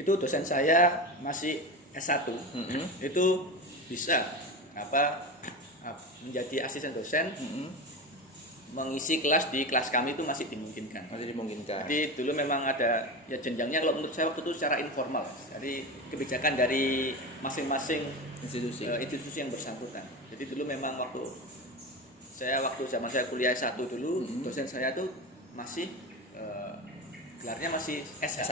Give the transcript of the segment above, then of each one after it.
itu dosen saya masih S1. Itu bisa menjadi asisten dosen, mengisi kelas di kelas kami itu masih dimungkinkan. Jadi dulu memang ada ya jenjangnya, kalau menurut saya waktu itu secara informal. Jadi kebijakan dari masing-masing institusi yang bersangkutan. Jadi dulu memang waktu zaman saya kuliah S1 dulu, dosen saya tuh masih gelarnya masih S1.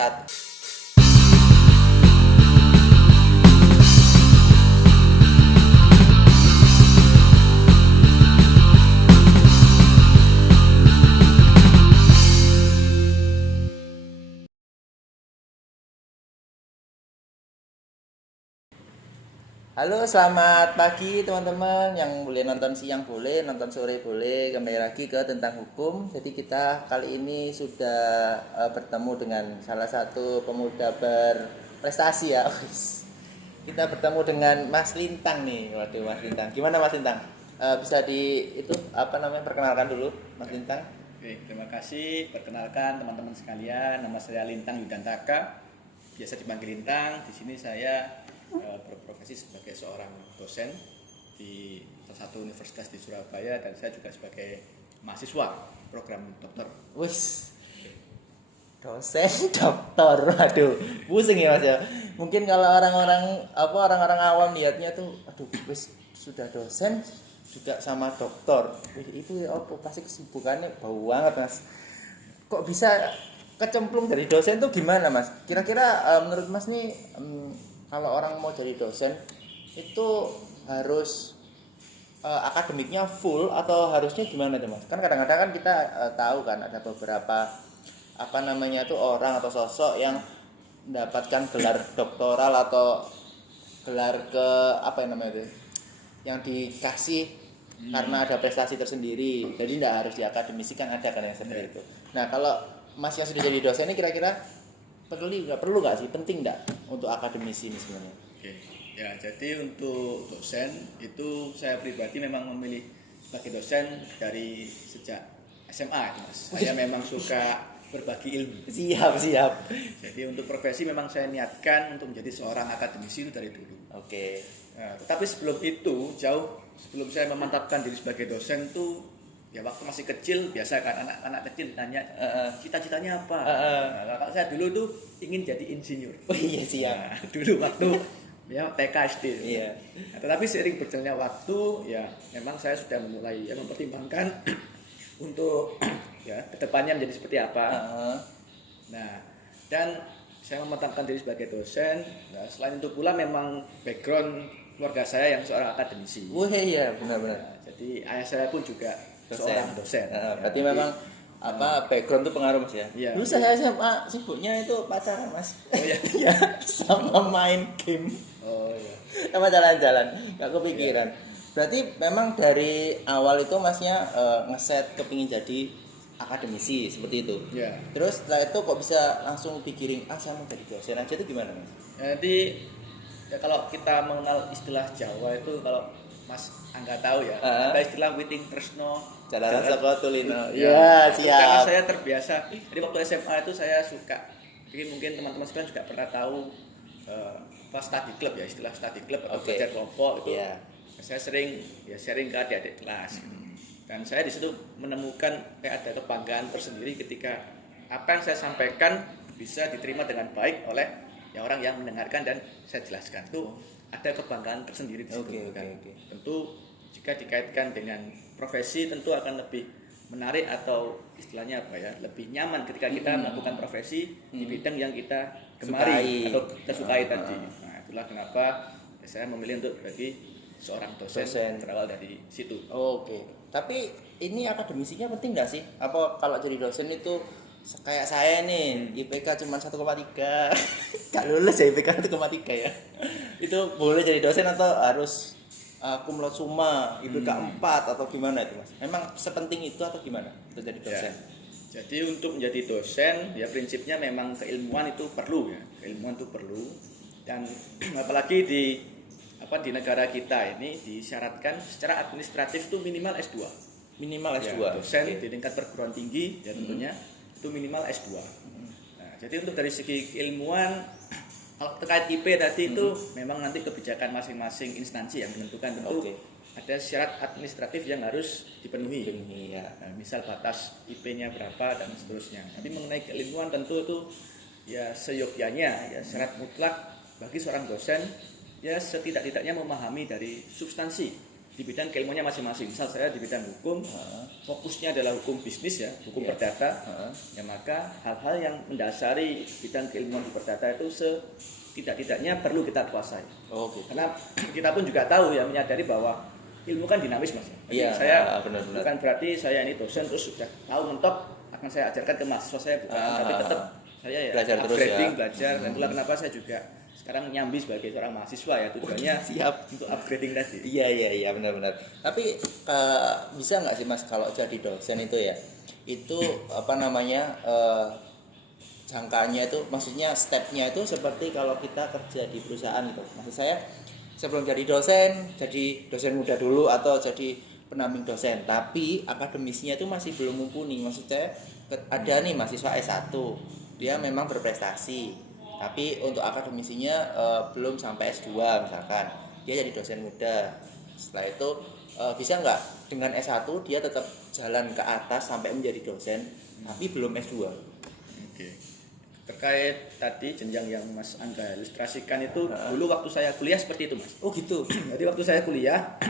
Halo, selamat pagi teman-teman yang boleh nonton siang boleh, nonton sore boleh. Kembali lagi ke Tentang Hukum. Jadi kita kali ini sudah bertemu dengan salah satu pemuda berprestasi ya. Kita bertemu dengan Mas Lintang nih. Waduh, Mas Lintang. Gimana Mas Lintang? Bisa perkenalkan dulu Mas Lintang? Oke, terima kasih. Perkenalkan teman-teman sekalian, nama saya Lintang Yudantaka. Biasa dipanggil Lintang. Di sini saya berprofesi sebagai seorang dosen di salah satu universitas di Surabaya, dan saya juga sebagai mahasiswa program dokter. Dosen dokter, aduh, pusing ya Mas ya. Mungkin kalau orang-orang awam lihatnya tuh, aduh, sudah dosen juga sama dokter. Itu ya pasti kesibukannya bau banget Mas. Kok bisa kecemplung dari dosen tuh gimana Mas? Kira-kira menurut Mas nih, kalau orang mau jadi dosen itu harus akademiknya full atau harusnya gimana tuh Mas? Kan kadang-kadang kan kita tahu kan ada beberapa orang atau sosok yang mendapatkan gelar doktoral atau gelar yang dikasih karena ada prestasi tersendiri. Jadi tidak harus diakademisikan, ada kan yang seperti itu. Nah, kalau Mas yang sudah jadi dosen ini kira-kira perlu nggak sih, penting nggak untuk akademisi ini sebenarnya? Oke, ya jadi untuk dosen itu saya pribadi memang memilih sebagai dosen dari sejak SMA itu Mas. Saya memang suka berbagi ilmu. Siap. Jadi untuk profesi memang saya niatkan untuk menjadi seorang akademisi itu dari dulu. Oke. Nah, tetapi sebelum itu, jauh sebelum saya memantapkan diri sebagai dosen tuh, ya waktu masih kecil biasa kan anak-anak kecil ditanya cita-citanya apa. Nah, kalau saya dulu tuh ingin jadi insinyur. Oh iya siap. Nah, dulu waktu ya TK SD. Iya. Nah, tetapi seiring berjalannya waktu, ya memang saya sudah memulai mempertimbangkan untuk ya kedepannya menjadi seperti apa. Nah, dan saya memantapkan diri sebagai dosen. Nah, selain itu pula memang background keluarga saya yang seorang akademisi. Wah iya benar-benar. Nah, jadi ayah saya pun juga seorang dosen. Berarti memang background itu pengaruh Mas ya. Iya. Dulu saya SMA sibuknya itu pacaran Mas. Oh iya. Ya, sama main game. Oh iya. Sama jalan-jalan, nggak kepikiran. Berarti memang dari awal itu Masnya ngeset kepingin jadi akademisi seperti itu. Iya. Terus setelah itu kok bisa langsung pikirin saya mau jadi dosen aja itu gimana Mas? Jadi ya kalau kita mengenal istilah Jawa itu, kalau Mas Angga tahu ya, ada istilah Witing Tresno Jalanan Saka Tulino. Ya, siap. Karena saya terbiasa. Jadi waktu SMA itu saya suka. Jadi mungkin teman-teman sekalian juga pernah tahu study club ya, istilah study club atau belajar kelompok itu. Yeah. Saya sering sharing ke adik-adik kelas. Dan saya di situ menemukan kayak ada kebanggaan tersendiri ketika apa yang saya sampaikan bisa diterima dengan baik oleh orang yang mendengarkan dan saya jelaskan. Itu ada kebanggaan tersendiri di situ. Okay. Tentu jika dikaitkan dengan profesi tentu akan lebih menarik atau istilahnya lebih nyaman ketika kita melakukan profesi di bidang yang kita gemari atau kita sukai tadi. Nah, itulah kenapa saya memilih untuk bagi seorang dosen berawal dari situ. Oke. Tapi ini akademisinya penting nggak sih? Apa kalau jadi dosen itu kayak saya nih IPK cuma 1,3 gak lulus ya IPK 1,3 ya. Itu boleh jadi dosen atau harus cum laude summa IPK 4 atau gimana itu Mas? Memang sepenting itu atau gimana untuk jadi dosen? Ya. Jadi untuk menjadi dosen ya prinsipnya memang keilmuan itu perlu ya. Keilmuan itu perlu, dan apalagi di negara kita ini disyaratkan secara administratif itu minimal S2. Minimal S2. Ya, dosen di tingkat perguruan tinggi ya tentunya itu minimal S2. Nah, jadi untuk dari segi keilmuan Kalau terkait IP tadi itu memang nanti kebijakan masing-masing instansi yang menentukan, tentu ada syarat administratif yang harus dipenuhi. Ya. Nah, misal batas IP-nya berapa dan seterusnya. Tapi mengenai keilmuan tentu itu ya seyogyanya, ya syarat mutlak bagi seorang dosen ya setidak-tidaknya memahami dari substansi di bidang keilmuannya masing-masing. Misal saya di bidang hukum, fokusnya adalah hukum bisnis ya, hukum perdata. Ya maka hal-hal yang mendasari bidang keilmuan di perdata itu setidak-tidaknya perlu kita kuasai. Karena kita pun juga tahu ya, menyadari bahwa ilmu kan dinamis Mas. Jadi saya benar-benar. bukan berarti saya ini dosen terus sudah tahu mentok akan saya ajarkan ke mahasiswa saya, bukan, tapi tetap saya ya belajar terus upgrading, ya. belajar. Dan itulah kenapa saya juga sekarang nyambi sebagai seorang mahasiswa ya, tujuannya siap untuk upgrading tadi. Iya benar-benar. Tapi bisa nggak sih Mas kalau jadi dosen itu ya, itu apa namanya jangkanya itu, maksudnya stepnya itu seperti kalau kita kerja di perusahaan gitu. Maksud saya sebelum jadi dosen muda dulu atau jadi pendamping dosen, tapi akademisnya itu masih belum mumpuni. Maksud saya ada nih mahasiswa S1, dia memang berprestasi, tapi untuk akademisinya belum sampai S2 misalkan, dia jadi dosen muda. Setelah itu bisa nggak dengan S1 dia tetap jalan ke atas sampai menjadi dosen, tapi belum S2? Oke. Terkait tadi jenjang yang Mas Angga ilustrasikan itu, dulu waktu saya kuliah seperti itu Mas. Oh gitu. Jadi waktu saya kuliah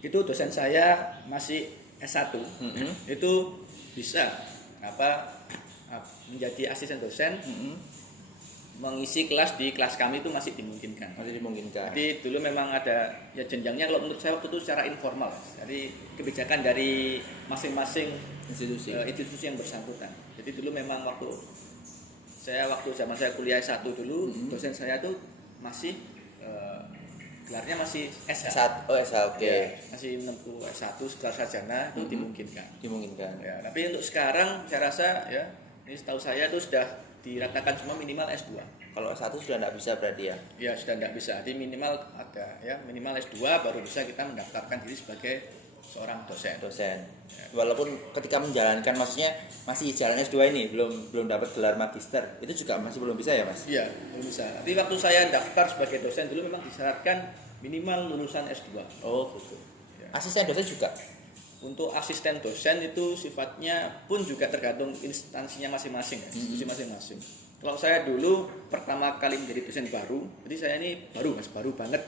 itu dosen saya masih S1, itu bisa menjadi asisten dosen, mengisi kelas di kelas kami itu masih dimungkinkan. Jadi dulu memang ada ya jenjangnya, kalau menurut saya waktu itu secara informal. Jadi kebijakan dari masing-masing institusi yang bersangkutan. Jadi dulu memang waktu zaman saya kuliah S1 dulu, dosen saya tuh masih gelarnya masih S1. oke. Ya, masih menempuh S1 gelar sarjana itu dimungkinkan. Ya, tapi untuk sekarang saya rasa ya, ini setahu saya itu sudah diratakan semua minimal S2. Kalau S1 sudah tidak bisa berarti ya? Ya sudah tidak bisa. Jadi minimal ada ya, minimal S2 baru bisa kita mendaftarkan diri sebagai seorang dosen. Ya. Walaupun ketika menjalankan, maksudnya masih jalan S2 ini belum dapat gelar magister, itu juga masih belum bisa ya Mas? Iya, belum bisa. Tapi waktu saya daftar sebagai dosen dulu memang disyaratkan minimal lulusan S2. Oh gitu. Ya. Asisten dosen juga? Untuk asisten dosen itu sifatnya pun juga tergantung instansinya masing-masing ya, institusi masing-masing. Kalau saya dulu pertama kali menjadi dosen baru, jadi saya ini baru banget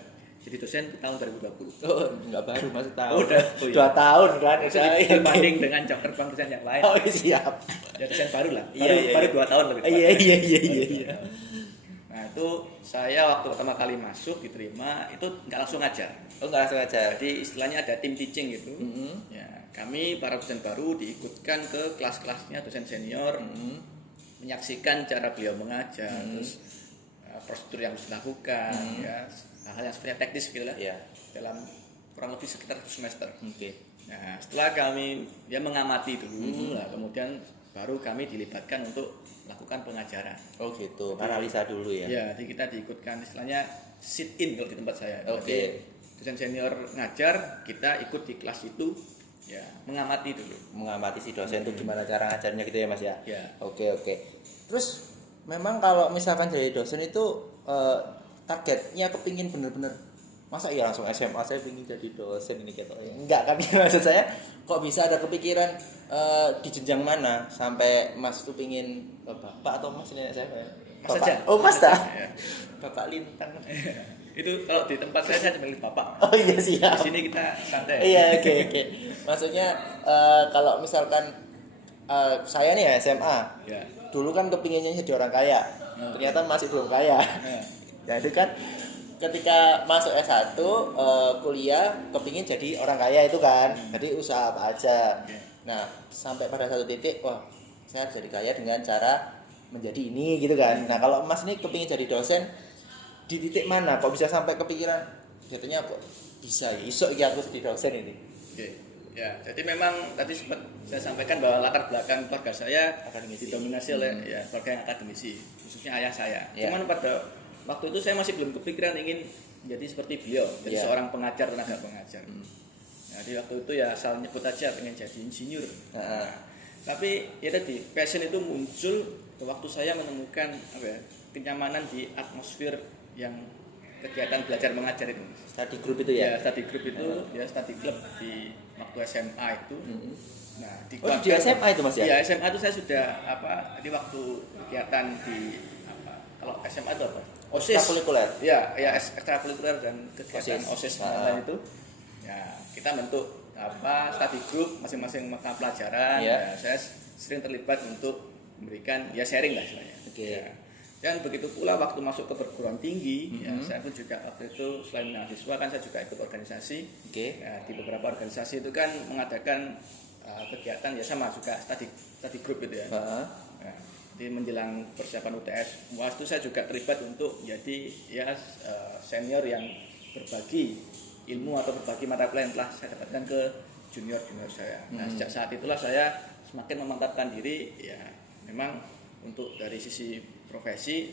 jadi dosen tahun 2020. Oh, enggak baru Mas, tahun. Udah 2 tahun kan. Dibanding dengan jam terbang dosen yang lain. Oh, siap. Ya dosen baru lah. Baru 2 tahun lebih. Iya. Nah, itu saya waktu pertama kali masuk diterima itu enggak langsung ngajar. Oh, enggak langsung ngajar. Jadi istilahnya ada tim teaching gitu. Ya, kami para dosen baru diikutkan ke kelas-kelasnya dosen senior, menyaksikan cara beliau mengajar, terus prosedur yang harus dilakukan, ya hal-hal yang sifatnya teknis gitu lah, dalam kurang lebih sekitar 1 semester. Nah, setelah kami mengamati dulu, kemudian baru kami dilibatkan untuk melakukan pengajaran. Oh gitu, analisa dulu ya? Ya, jadi kita diikutkan istilahnya sit in kalau di tempat saya. Jadi dosen senior ngajar, kita ikut di kelas itu, ya mengamati dulu. Mengamati si dosen itu gimana cara ngajarnya gitu ya Mas ya? Ya. Oke. Terus memang kalau misalkan jadi dosen itu targetnya kepingin bener-bener, masa ya langsung SMA saya ingin jadi dosen ini gitu ya? Enggak kan, maksud saya kok bisa ada kepikiran di jenjang mana sampai Mas tuh pingin bapak atau Mas ini saya Mas aja. Oh Mas dah Ya. Bapak Lintang. Itu kalau di tempat saya panggil bapak. Oh iya siap. Di sini kita santai. Iya oke. Maksudnya kalau misalkan saya nih ya SMA, dulu kan kepinginnya jadi orang kaya, ternyata masih belum kaya. Jadi kan ketika masuk S1 kuliah kepingin jadi orang kaya itu kan, jadi usaha apa aja. Nah sampai pada satu titik, wah saya harus jadi kaya dengan cara menjadi ini gitu kan. Nah kalau Mas ini kepingin jadi dosen, di titik mana kok bisa sampai kepikiran jadinya kok bisa isok ya aku jadi dosen ini? Ya, jadi memang tadi sempat saya sampaikan bahwa latar belakang keluarga saya didominasi oleh keluarga yang akademisi, khususnya ayah saya. Cuman pada waktu itu saya masih belum kepikiran ingin menjadi seperti beliau, jadi seorang pengajar, tenaga pengajar. Jadi waktu itu ya asal nyebut aja pengen jadi insinyur. Tapi ya tadi passion itu muncul waktu saya menemukan kenyamanan di atmosfer yang kegiatan belajar mengajar itu. Study group itu ya? Ya, study group itu ya study club di waktu SMA itu. Nah, di SMA itu Mas ya? Iya, SMA itu saya sudah di waktu kegiatan di kalau SMA itu apa? OSIS. Ekstrakurikuler. Ya, ekstrakurikuler dan kegiatan OSIS itu. Ya, kita bentuk study group masing-masing mata pelajaran. Ya. Ya, saya sering terlibat untuk memberikan sharing lah istilahnya. Oke. Ya. Dan begitu pula waktu masuk ke perguruan tinggi, ya, saya pun juga waktu itu selain mahasiswa kan saya juga ikut organisasi. Ya, di beberapa organisasi itu kan mengadakan kegiatan ya sama juga study group itu ya. Ya, di menjelang persiapan UTS UAS itu saya juga terlibat untuk jadi senior yang berbagi ilmu atau berbagi mata kuliah yang telah saya dapatkan ke junior saya. Nah, sejak saat itulah saya semakin memantapkan diri ya memang untuk dari sisi profesi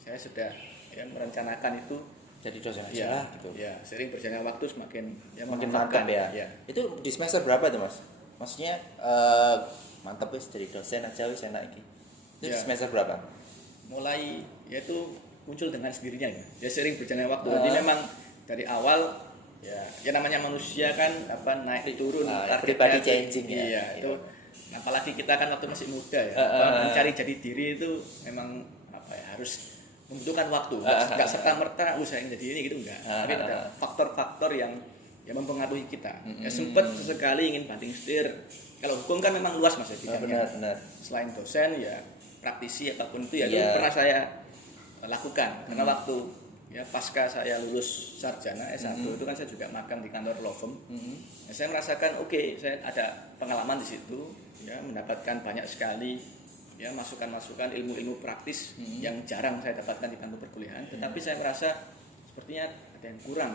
saya sudah merencanakan itu jadi dosen aja lah gitu. Ya, sering berjalannya waktu semakin mantap ya. Itu di semester berapa tuh Mas? Maksudnya mantap wis jadi dosen aja wis enak iki. Itu di semester berapa? Mulai yaitu muncul dengan sendirinya ya. Ya sering berjalannya waktu. Jadi memang dari awal ya namanya manusia kan naik turun pribadi changing ya. Iya, itu apalagi kita kan waktu masih muda ya. Mencari jati diri itu memang harus membutuhkan waktu. Enggak serta-merta saya jadi ini gitu enggak. Tapi ada faktor-faktor yang mempengaruhi kita. Ya sempat sesekali ingin banting setir. Kalau hukum kan memang luas Mas ya bidangnya. Benar. Selain dosen ya praktisi apapun itu itu pernah saya lakukan. Karena waktu pasca saya lulus sarjana S1 itu kan saya juga magang di kantor law firm. Ya, saya merasakan saya ada pengalaman di situ mendapatkan banyak sekali masukan-masukan ilmu-ilmu praktis yang jarang saya dapatkan di bangku perkuliahan. Tetapi saya merasa sepertinya ada yang kurang.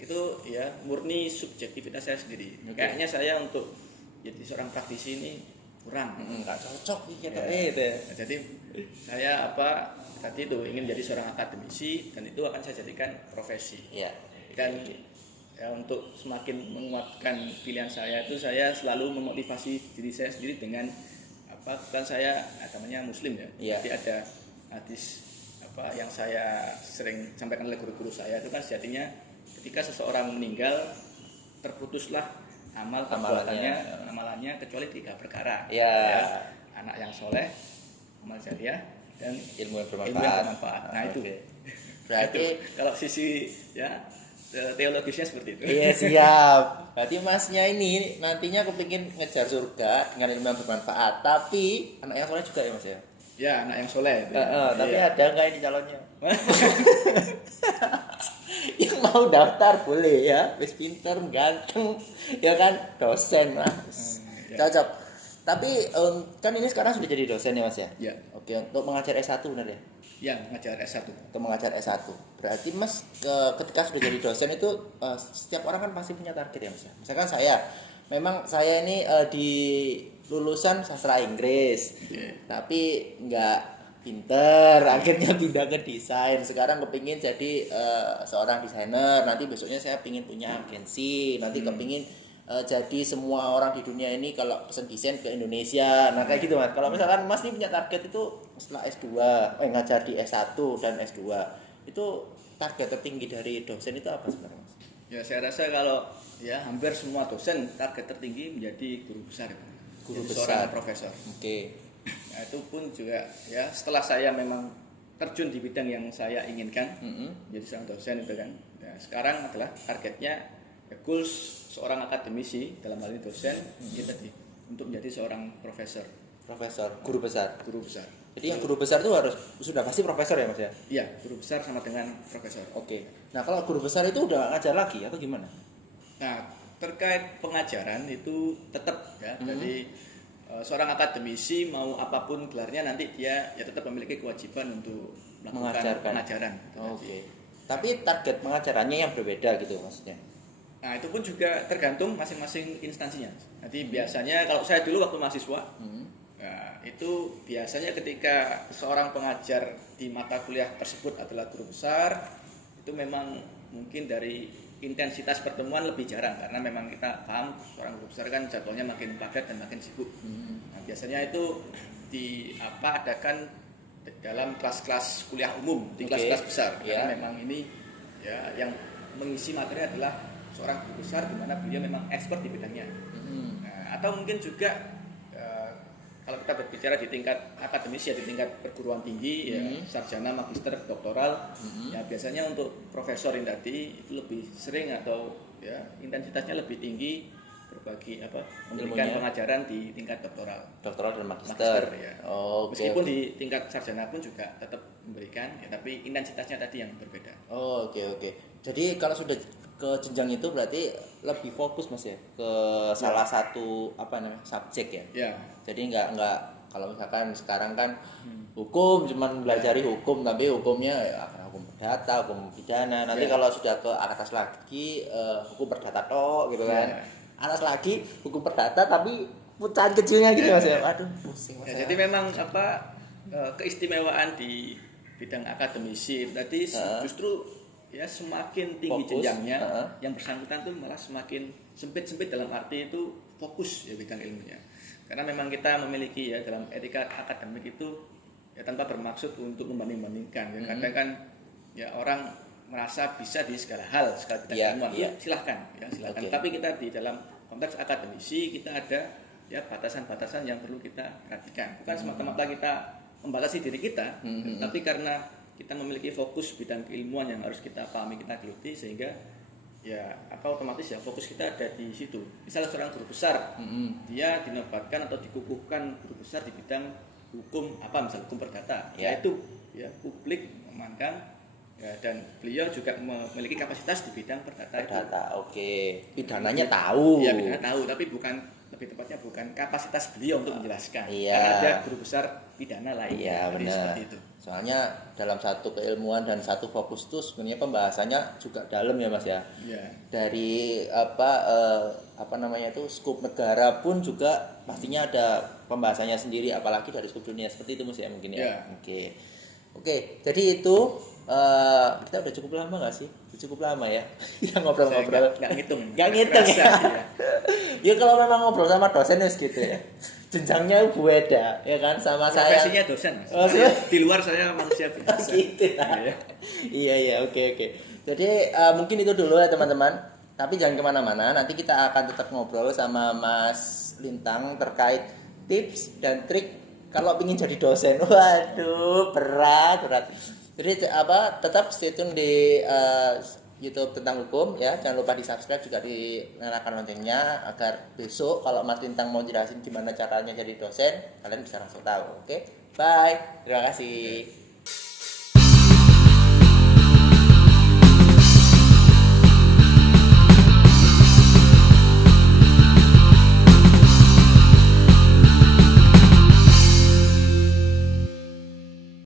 Itu murni subjektivitas saya sendiri. Kayaknya saya untuk jadi seorang praktisi ini kurang, nggak cocok gitu. Jadi saya tadi itu ingin jadi seorang akademisi dan itu akan saya jadikan profesi. Dan untuk semakin menguatkan pilihan saya itu saya selalu memotivasi diri saya sendiri dengan kan saya agamanya Muslim ya. Jadi ada hadis yang saya sering sampaikan oleh guru-guru saya itu kan sejatinya ketika seseorang meninggal terputuslah amalannya kecuali 3 perkara. Anak yang soleh, amal jariah dan ilmu yang bermanfaat. Nah itu. Berarti kalau sisi teologisnya seperti itu. Iya siap. Berarti Masnya ini nantinya kepingin ngejar surga dengan ilmu yang bermanfaat, tapi anak yang soleh juga ya Mas ya? Ya anak yang soleh. Tapi ada nggak ini calonnya? Yang mau daftar boleh ya, wis pinter, ganteng, ya kan dosen Mas. Cocok. Tapi kan ini sekarang sudah jadi dosen ya Mas ya? Iya. Oke, untuk mengajar S1 benar ya? Ya, mengajar S1. Untuk mengajar S1. Berarti Mas ketika sudah jadi dosen itu setiap orang kan pasti punya target ya Mas ya. Misalkan memang saya ini di lulusan sastra Inggris. Tapi enggak pinter, akhirnya pindah ke desain. Sekarang kepingin jadi seorang desainer. Nanti besoknya saya pingin punya agensi. Nanti kepingin jadi semua orang di dunia ini kalau pesen desain ke Indonesia. Nah kayak gitu Mas. Kalau misalkan Mas ini punya target itu setelah S2, ngajar di S1 dan S2, itu target tertinggi dari dosen itu apa sebenarnya Mas? Ya saya rasa kalau hampir semua dosen target tertinggi menjadi guru besar. Guru besar. Seorang profesor. Oke. Nah, itu pun juga setelah saya memang terjun di bidang yang saya inginkan, jadi seorang dosen itu kan. Nah, sekarang adalah targetnya goals seorang akademisi dalam hal ini dosen tadi untuk menjadi seorang profesor, guru besar. Jadi yang guru besar itu sudah pasti profesor ya Mas ya? Iya, guru besar sama dengan profesor. Oke. Nah kalau guru besar itu udah ngajar lagi atau gimana? Nah terkait pengajaran itu tetap jadi seorang akademisi mau apapun gelarnya nanti dia tetap memiliki kewajiban untuk melakukan pengajaran. Oke. Tapi target pengajarannya yang berbeda gitu maksudnya? Nah itu pun juga tergantung masing-masing instansinya. Jadi biasanya kalau saya dulu waktu mahasiswa, itu biasanya ketika seorang pengajar di mata kuliah tersebut adalah guru besar, itu memang mungkin dari intensitas pertemuan lebih jarang karena memang kita paham seorang guru besar kan jadwalnya makin padat dan makin sibuk. Nah, biasanya itu adakan dalam kelas-kelas kuliah umum, di Oke. kelas-kelas besar. Ya. Karena memang ini ya yang mengisi materi adalah seorang guru besar di mana beliau memang expert di bidangnya. Nah, atau mungkin juga kalau kita berbicara di tingkat akademis ya di tingkat perguruan tinggi ya sarjana, magister, doktoral ya biasanya untuk profesor yang tadi itu lebih sering atau ya intensitasnya lebih tinggi berbagi memberikan Ilmunya. pengajaran di tingkat doktoral Doktoral dan magister. Magister, ya. Oke. meskipun di tingkat sarjana pun juga tetap memberikan ya tapi intensitasnya tadi yang berbeda. Oke. Jadi kalau sudah ke jenjang itu berarti lebih fokus Mas ya ke salah satu subjek ya. Ya. Jadi nggak kalau misalkan sekarang kan hukum cuman belajari hukum tapi hukumnya ya, hukum perdata, hukum pidana. Nanti kalau sudah ke atas lagi hukum perdata tok gitu kan. Atas lagi hukum perdata tapi pecahan kecilnya gitu Mas ya. Aduh, pusing Mas. Ya, jadi memang keistimewaan di bidang akademisi tadi justru ya semakin tinggi Fokus, jenjangnya yang bersangkutan tuh malah semakin sempit dalam arti itu fokus ya bidang ilmunya. Karena memang kita memiliki ya dalam etika akademik itu ya tanpa bermaksud untuk membanding-bandingkan. Ya, kadang kan ya orang merasa bisa di segala hal, segala bidang ilmuwan. Silahkan. Okay. Tapi kita di dalam konteks akademisi kita ada ya batasan-batasan yang perlu kita perhatikan. Bukan semata-mata kita membatasi diri kita, tapi karena kita memiliki fokus bidang keilmuan yang harus kita pahami, kita geluti sehingga ya otomatis ya fokus kita ada di situ. Misalnya seorang guru besar, dia dinobatkan atau dikukuhkan guru besar di bidang hukum misalnya hukum perdata. Yaitu ya publik memandang ya, dan beliau juga memiliki kapasitas di bidang perdata. Oke. Pidananya tahu. Ya, pidana tahu, tapi lebih tepatnya bukan kapasitas beliau untuk menjelaskan. Iya. Karena ada guru besar pidana lain. Iya, benar. Seperti itu. Soalnya dalam satu keilmuan dan satu fokus itu sebenarnya pembahasannya juga dalam ya Mas ya. Iya. Dari skup negara pun juga pastinya ada pembahasannya sendiri, apalagi dari skup dunia seperti itu Mas ya mungkin ya. Oke. Jadi itu kita udah cukup lama nggak sih? Cukup lama ya. Kita ngobrol-ngobrol. Nggak ngitung ya. Ya kalau memang ngobrol sama dosen gitu ya. Jenjangnya beda ya kan sama saya. Profesinya dosen. Di luar saya manusia biasa. Gitu. Iya, oke. Jadi mungkin itu dulu ya teman-teman. Tapi jangan kemana-mana. Nanti kita akan tetap ngobrol sama Mas Lintang terkait tips dan trik kalau ingin jadi dosen. Waduh, berat. Jadi tetap stay tune di YouTube tentang hukum ya. Jangan lupa di-subscribe juga dinyalakan loncengnya agar besok kalau Mas Lintang mau jelasin gimana caranya jadi dosen, kalian bisa langsung tahu. Oke? Bye. Terima kasih.